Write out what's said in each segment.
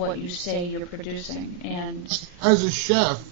what you say you're producing. And as a chef,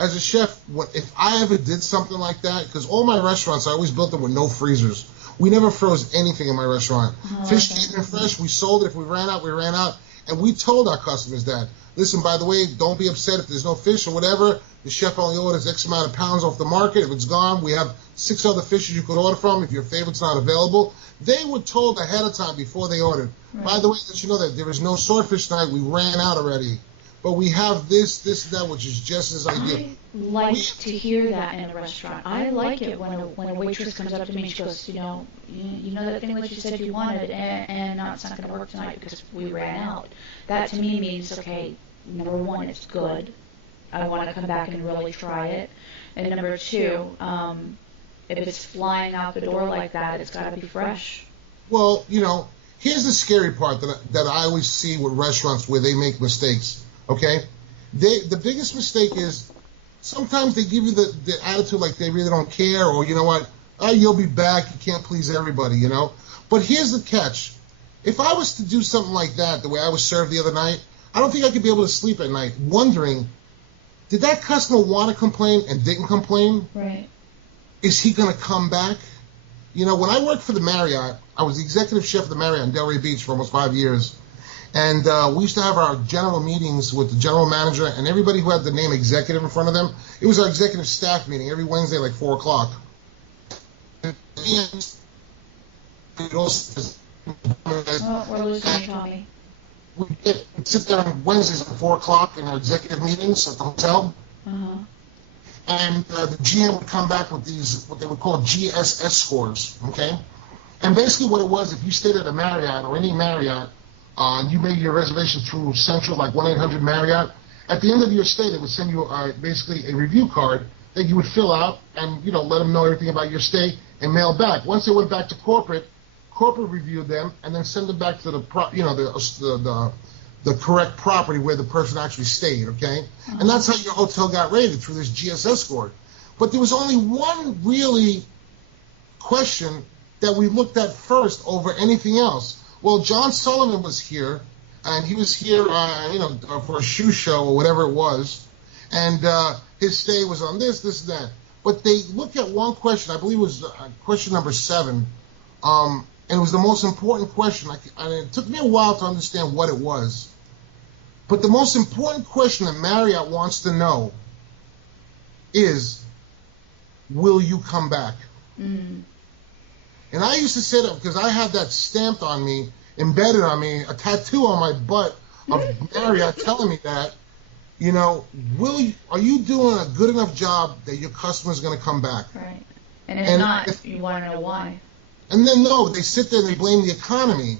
if I ever did something like that, because all my restaurants, I always built them with no freezers. We never froze anything in my restaurant. Fish came in fresh, we sold it. If we ran out, we ran out. And we told our customers that, listen, by the way, don't be upset if there's no fish or whatever. The chef only orders X amount of pounds off the market. If it's gone, we have 6 other fishes you could order from if your favorite's not available. They were told ahead of time before they ordered. Right. By the way, let you know that there is no swordfish tonight. We ran out already. But we have this, and that, which is just as ideal. I like to hear that in a restaurant. I like it when a waitress comes up to me and she goes, you know that thing that you said you wanted, and no, it's not going to work tonight because we ran out. That to me means, okay, number one, it's good. I want to come back and really try it. And number two, if it's flying out the door like that, it's got to be fresh. Well, here's the scary part that I always see with restaurants where they make mistakes. Okay, the biggest mistake is sometimes they give you the attitude like they really don't care, or you know what, you'll be back, you can't please everybody, But here's the catch. If I was to do something like that, the way I was served the other night, I don't think I could be able to sleep at night wondering, did that customer want to complain and didn't complain? Right. Is he going to come back? When I worked for the Marriott, I was the executive chef of the Marriott in Delray Beach for almost 5 years. And we used to have our general meetings with the general manager and everybody who had the name executive in front of them. It was our executive staff meeting every Wednesday, like 4 o'clock. We're losing Tommy. We'd sit there on Wednesdays at 4 o'clock in our executive meetings at the hotel. Uh-huh. And the GM would come back with these, what they would call GSS scores, okay? And basically what it was, if you stayed at a Marriott or any Marriott, you made your reservation through Central, like 1-800-MARRIOTT. At the end of your stay, they would send you basically a review card that you would fill out and, let them know everything about your stay and mail back. Once they went back to corporate reviewed them and then send them back to the correct property where the person actually stayed, okay? And that's how your hotel got rated, through this GSS score. But there was only one really question that we looked at first over anything else. Well, John Sullivan was here, and he was here, for a shoe show or whatever it was, and his stay was on this, and that. But they looked at one question, I believe it was question number 7, and it was the most important question, and it took me a while to understand what it was. But the most important question that Marriott wants to know is, will you come back? Mm. And I used to say that because I had that stamped on me, embedded on me, a tattoo on my butt of Marriott telling me that, are you doing a good enough job that your customer's going to come back? Right. And if not, you want to know why. And then, no, they sit there and they blame the economy.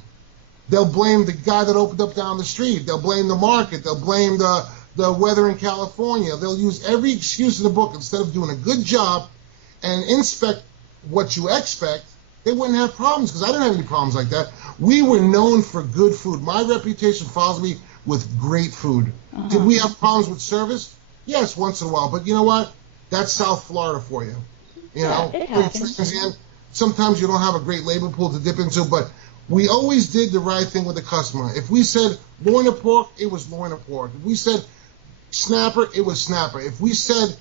They'll blame the guy that opened up down the street. They'll blame the market. They'll blame the weather in California. They'll use every excuse in the book instead of doing a good job and inspect what you expect. They wouldn't have problems because I didn't have any problems like that. We were known for good food. My reputation follows me with great food. Uh-huh. Did we have problems with service? Yes, once in a while. But you know what? That's South Florida for you. It happens. Sometimes you don't have a great labor pool to dip into, but we always did the right thing with the customer. If we said loin of pork, it was loin of pork. If we said snapper, it was snapper. If we said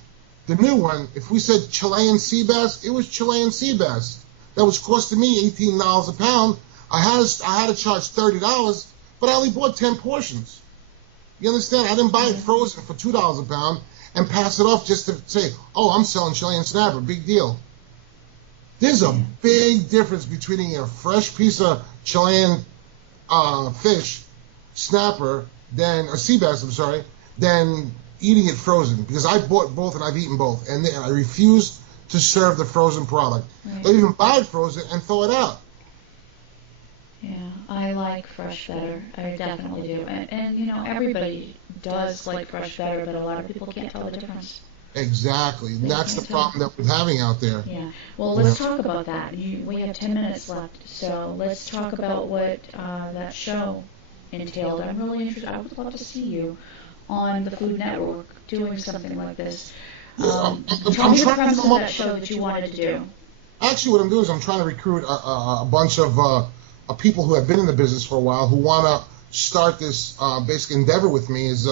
the new one, if we said Chilean sea bass, it was Chilean sea bass. That was costing me $18 a pound. I had to charge $30, but I only bought 10 portions. You understand? I didn't buy it frozen for $2 a pound and pass it off just to say, oh, I'm selling Chilean snapper. Big deal. There's a big difference between a fresh piece of Chilean fish, snapper, a sea bass, than eating it frozen. Because I bought both and I've eaten both. And I refuse to serve the frozen product. Right. Or even buy it frozen and throw it out. Yeah, I like fresh better. I definitely do. And everybody does like fresh better, but a lot of people can't tell the difference. Exactly. And that's the problem that we're having out there. Yeah. Well, let's talk about that. We have 10 minutes left, so let's talk about what that show entailed. I'm really interested. I would love to see you on the Food Network doing something like this. Tell me the premise of that show that you wanted to do. Actually, what I'm doing is I'm trying to recruit a bunch of people who have been in the business for a while who want to start this basic endeavor with me is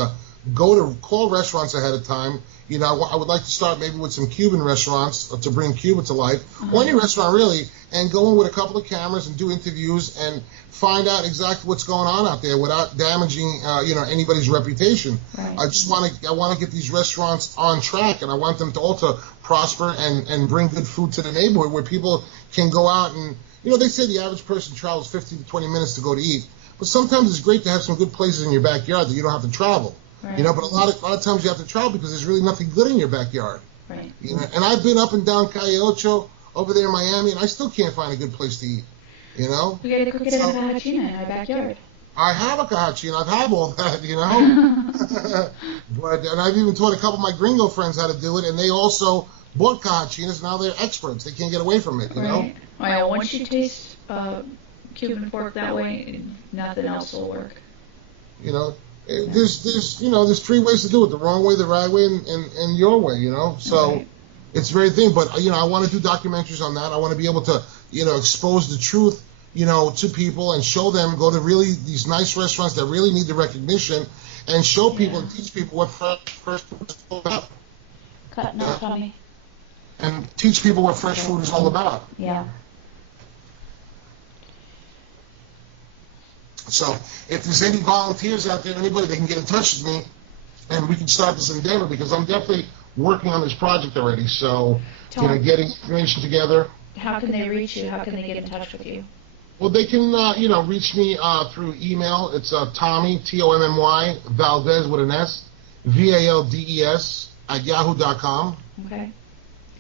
call restaurants ahead of time. You know, I would like to start maybe with some Cuban restaurants to bring Cuba to life, or any restaurant really, and go in with a couple of cameras and do interviews and find out exactly what's going on out there without damaging, anybody's reputation. Right. I want to get these restaurants on track, and I want them to also prosper and bring good food to the neighborhood where people can go out and, they say the average person travels 15 to 20 minutes to go to eat, but sometimes it's great to have some good places in your backyard that you don't have to travel. Right. But a lot of times you have to travel because there's really nothing good in your backyard. Right. And I've been up and down Calle Ocho over there in Miami, and I still can't find a good place to eat. We got to go get a cajachina in our backyard. I have a cajachina. I've had all that, and I've even taught a couple of my gringo friends how to do it, and they also bought cajachinas. Now they're experts. They can't get away from it, Right. Well, once you taste Cuban pork that way, nothing else will work. There's three ways to do it: the wrong way, the right way, and your way. So Right. It's very thin. But I want to do documentaries on that. I want to be able to expose the truth to people and show them, go to really these nice restaurants that really need the recognition, and show people and teach people what fresh food is all about. Cutting up, Tommy. And teach people what fresh food is all about. Yeah. So if there's any volunteers out there, anybody, they can get in touch with me, and we can start this endeavor, because I'm definitely working on this project already. So, getting information together. How can they reach you? How can they get in touch with you? Well, they can, reach me through email. It's Tommy, Tommy, Valdes with an S, Valdes @yahoo.com. Okay.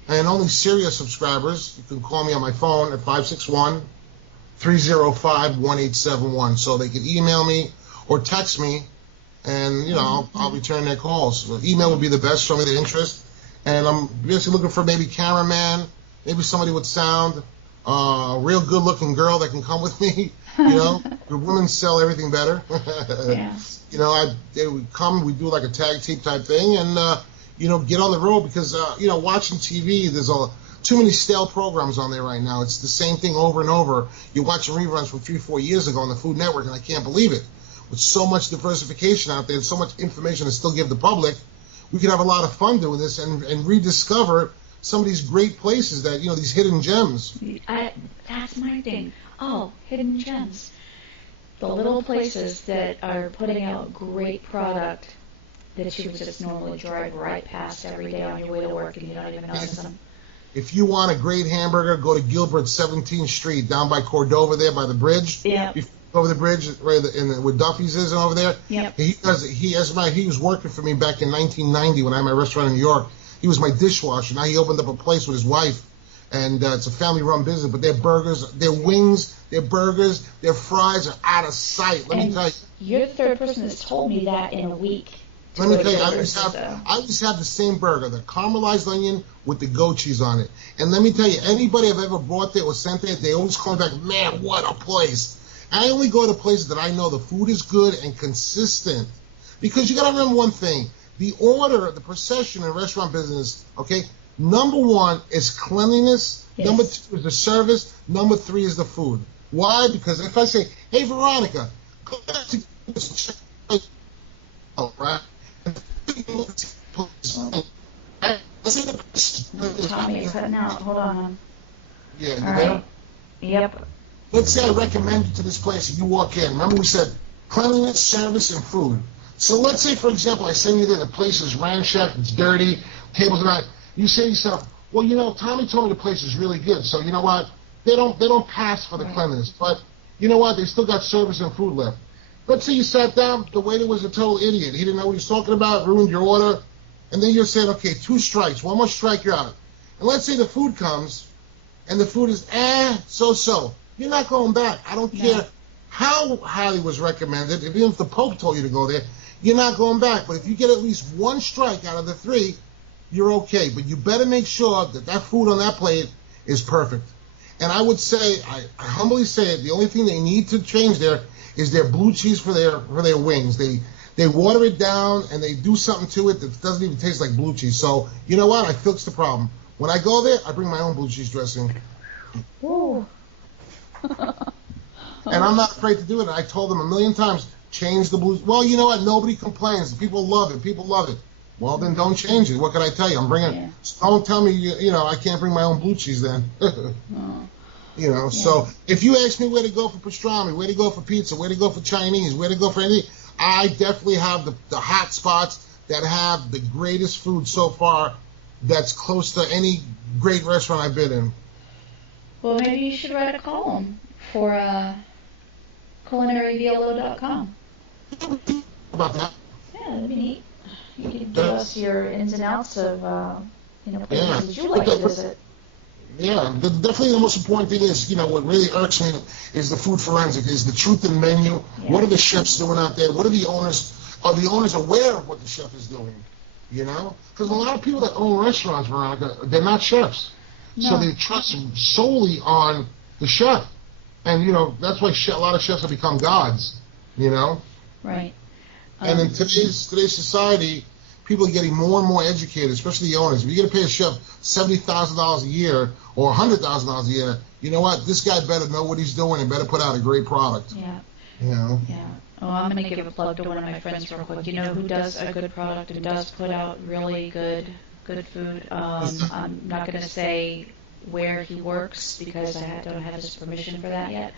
And only Sirius subscribers, you can call me on my phone at 561-305-1871. So they can email me or text me, and, I'll return their calls. Email would be the best, show me the interest. And I'm basically looking for maybe cameraman, maybe somebody with sound, a real good-looking girl that can come with me. The women sell everything better. Yeah. They would come, we do like a tag team type thing, and, get on the road, because, watching TV, there's too many stale programs on there right now. It's the same thing over and over. You're watching reruns from 3-4 years ago on the Food Network, and I can't believe it. With so much diversification out there and so much information to still give the public, we could have a lot of fun doing this and rediscover some of these great places that, these hidden gems. That's my thing. Oh, hidden gems. The little places that are putting out great product that you would just normally drive right past every day on your way to work, and you don't even notice them. If you want a great hamburger, go to Gilbert 17th Street down by Cordova there by the bridge. Yeah. Over the bridge where where Duffy's is and over there. Yep. He was working for me back in 1990 when I had my restaurant in New York. He was my dishwasher. Now he opened up a place with his wife, and it's a family-run business. But their burgers, their wings, their burgers, their fries are out of sight. Let me tell you. You're the third person that's told me that in a week. Let me tell you, I always have the same burger, the caramelized onion with the goat cheese on it. And let me tell you, anybody I've ever brought there or sent there, they always call me back, man, what a place. I only go to places that I know the food is good and consistent. Because you got to remember one thing. The procession in restaurant business, okay, number one is cleanliness. Yes. Number two is the service. Number three is the food. Why? Because if I say, hey, Veronica, go back to this, right? Tommy, you're cutting out. Hold on. Yeah, you All there? right. Yep. Let's say I recommend you to this place and you walk in. Remember we said cleanliness, service, and food. So let's say, for example, I send you there, the place is ramshacked, it's dirty, tables are not. You say to yourself, well, Tommy told me the place is really good, so you know what? They don't pass for the cleanliness, but you know what? They still got service and food left. Let's say you sat down, the waiter was a total idiot. He didn't know what he was talking about, ruined your order, and then you're saying, okay, 2 strikes, 1 more strike, you're out. And let's say the food comes, and the food is so-so. You're not going back. I don't care how highly was recommended. Even if the Pope told you to go there, you're not going back. But if you get at least 1 strike out of the 3, you're okay. But you better make sure that food on that plate is perfect. And I would say, I humbly say it, the only thing they need to change there is their blue cheese for their wings. They water it down and they do something to it that doesn't even taste like blue cheese. So you know what? I fixed the problem. When I go there, I bring my own blue cheese dressing. Ooh. And I'm not afraid to do it. I told them a million times, Change the blue. Well, you know what? Nobody complains. People love it. People love it. Well, then don't change it. What can I tell you? I'm bringing. Yeah. Don't tell me. You know, I can't bring my own blue cheese then. Oh. You know. Yeah. So if you ask me where to go for pastrami, where to go for pizza, where to go for Chinese, where to go for anything, I definitely have the hot spots that have the greatest food so far. That's close to any great restaurant I've been in. Well, maybe you should write a column for culinaryvlo.com. About that. Yeah, that'd be neat. You could give us your ins and outs of, places you like to visit. Yeah, definitely the most important thing is, what really irks me is the food forensic, is the truth in the menu. Yeah. What are the chefs doing out there? What are the owners? Are the owners aware of what the chef is doing? Because a lot of people that own restaurants, Veronica, they're not chefs. No. So they trust solely on the chef. And, that's why a lot of chefs have become gods, Right. And in today's society, people are getting more and more educated, especially the owners. If you're going to pay a chef $70,000 a year or $100,000 a year, you know what? This guy better know what he's doing and better put out a great product. Yeah. Yeah. Oh, I'm going to give a plug to one of my friends real quick. You know who does a good product and does put out really good food? I'm not going to say where he works because I don't have his permission for that yet.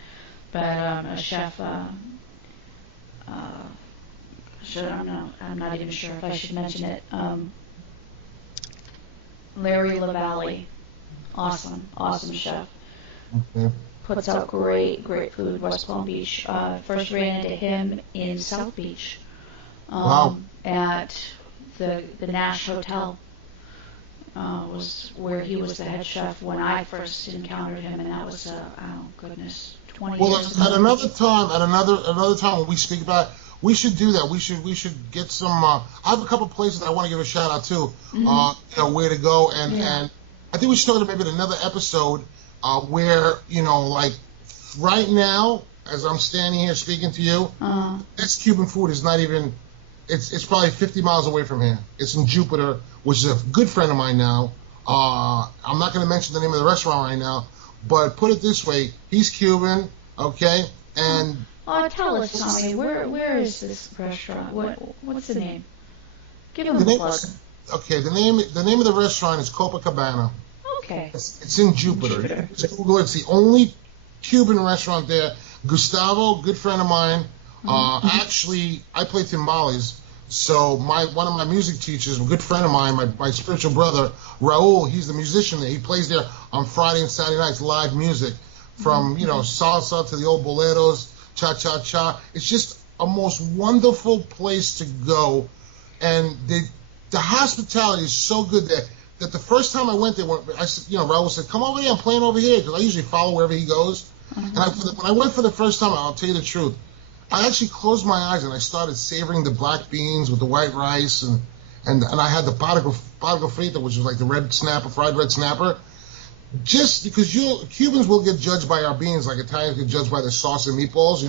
But a chef, I'm not even sure if I should mention it. Larry LaValle, awesome chef. Okay. Puts out great food, West Palm Beach. First ran into him in South Beach. Wow. At the Nash Hotel. Was where he was the head chef when I first encountered him, and that was 20 Well, years ago. at another time when we speak about it, we should do that. We should get some. I have a couple places I want to give a shout out to. Mm-hmm. Where to go, and I think we should talk about maybe another episode where like right now, as I'm standing here speaking to you, this Cuban food is not even. It's probably 50 miles away from here. It's in Jupiter, which is a good friend of mine now. I'm not going to mention the name of the restaurant right now, but put it this way: he's Cuban, okay, and. Tell us, Tommy, where is this restaurant? What's the name? Give him a plug. Okay, the name of the restaurant is Copacabana. Okay. It's in Jupiter. Just Google it. It's the only Cuban restaurant there. Gustavo, good friend of mine. Actually, I play timbales. So one of my music teachers, a good friend of mine, my spiritual brother, Raul, he's the musician there. He plays there on Friday and Saturday nights, live music. From, salsa to the old boleros, cha-cha-cha. It's just a most wonderful place to go. And the hospitality is so good there that the first time I went there, I said, Raul said, come over here, I'm playing over here, because I usually follow wherever he goes. And when I went for the first time, I'll tell you the truth, I actually closed my eyes and I started savoring the black beans with the white rice, and I had the patago frito, which was like the fried red snapper. Just because Cubans will get judged by our beans like Italians get judged by their sauce and meatballs,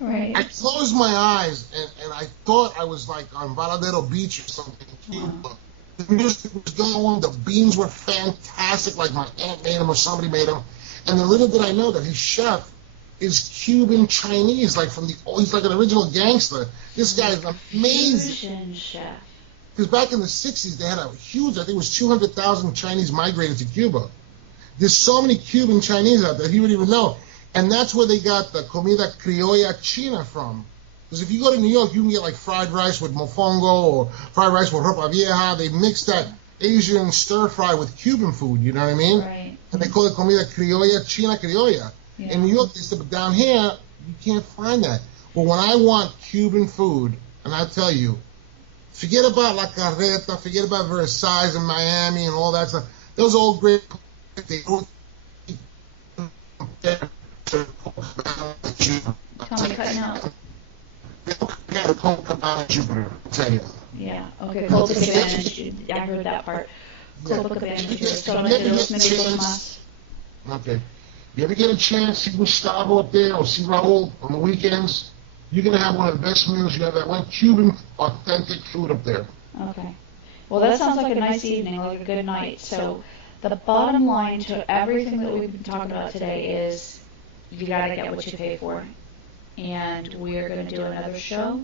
Right. I closed my eyes and I thought I was like on Varadero Beach or something. The music was going, the beans were fantastic, like my aunt made them or somebody made them. And then little did I know that his chef is Cuban Chinese, he's like an original gangster. This guy is amazing. Fusion chef. Because back in the 60s, they had a huge, I think it was 200,000 Chinese migrated to Cuba. There's so many Cuban Chinese out there, he wouldn't even know. And that's where they got the comida criolla china from. Because if you go to New York, you can get like fried rice with mofongo or fried rice with ropa vieja. They mix that Asian stir fry with Cuban food, you know what I mean? Right. And they call it comida criolla, china criolla. Yeah. In New York, they said, but down here, you can't find that. But when I want Cuban food, and I tell you, forget about La Carreta, forget about Versailles and Miami and all that stuff. Those are all great places. Tommy, cutting out. Jupiter, I tell you. Yeah, okay, Copacabana, I heard that part. Copacabana, Restaurante Okay. You ever get a chance to see Gustavo up there or see Raul on the weekends? You're going to have one of the best meals you ever had. Cuban, authentic food up there. Okay. Well, that sounds like a nice evening, like a good night. So the bottom line to everything that we've been talking about today is you got to get what you pay for. and we are going to do another show